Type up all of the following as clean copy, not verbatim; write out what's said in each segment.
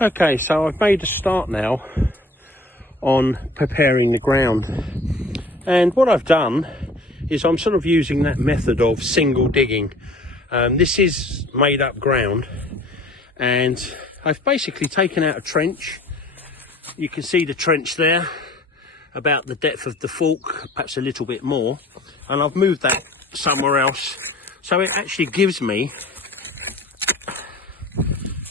Okay, so I've made a start now on preparing the ground, and what I've done is I'm sort of using that method of single digging. This is made up ground, and I've basically taken out a trench. You can see the trench there, about the depth of the fork, perhaps a little bit more, and I've moved that somewhere else, so it actually gives me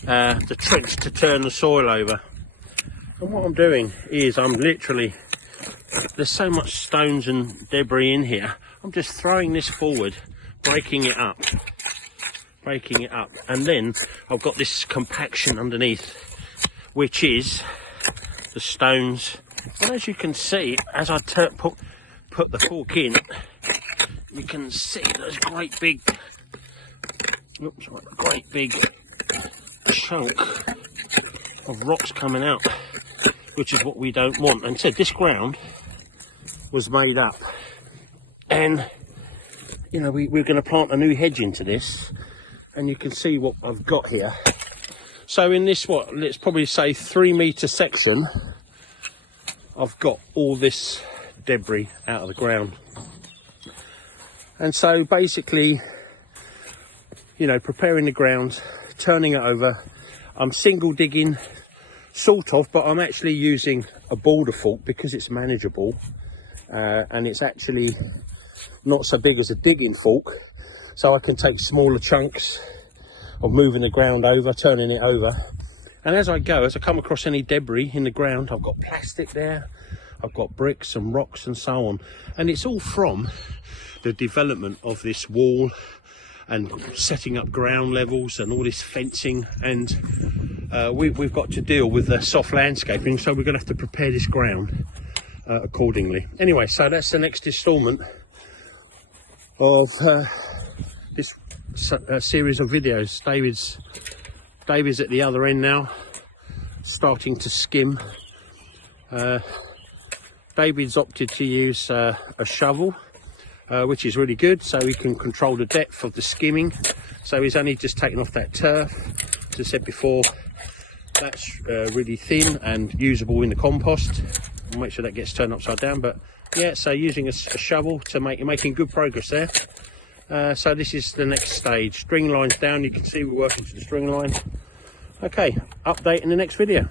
the trench to turn the soil over. And what I'm doing is I'm literally, there's so much stones and debris in here, I'm just throwing this forward, breaking it up, and then I've got this compaction underneath, which is the stones. And as you can see, as I put the fork in, you can see there's great big chunk of rocks coming out, which is what we don't want. And so this ground was made up, and you know, we're going to plant a new hedge into this, and you can see what I've got here. So in this, let's probably say 3-meter section, I've got all this debris out of the ground. And so basically, you know, preparing the ground, turning it over. I'm single digging, sort of, but I'm actually using a boulder fork because it's manageable, and it's actually not so big as a digging fork, so I can take smaller chunks of moving the ground over, turning it over. And as I go, as I come across any debris in the ground, I've got plastic there, I've got bricks and rocks and so on, and it's all from the development of this wall and setting up ground levels and all this fencing, and we've got to deal with the soft landscaping, so we're going to have to prepare this ground accordingly. Anyway, so that's the next installment of this series of videos. David's at the other end now, starting to skim. David's opted to use a shovel, which is really good, so he can control the depth of the skimming. So he's only just taken off that turf. As I said before, that's really thin and usable in the compost. I'll make sure that gets turned upside down. But yeah, so using a shovel to making good progress there. So this is the next stage. String line's down, you can see we're working to the string line. Okay, update in the next video.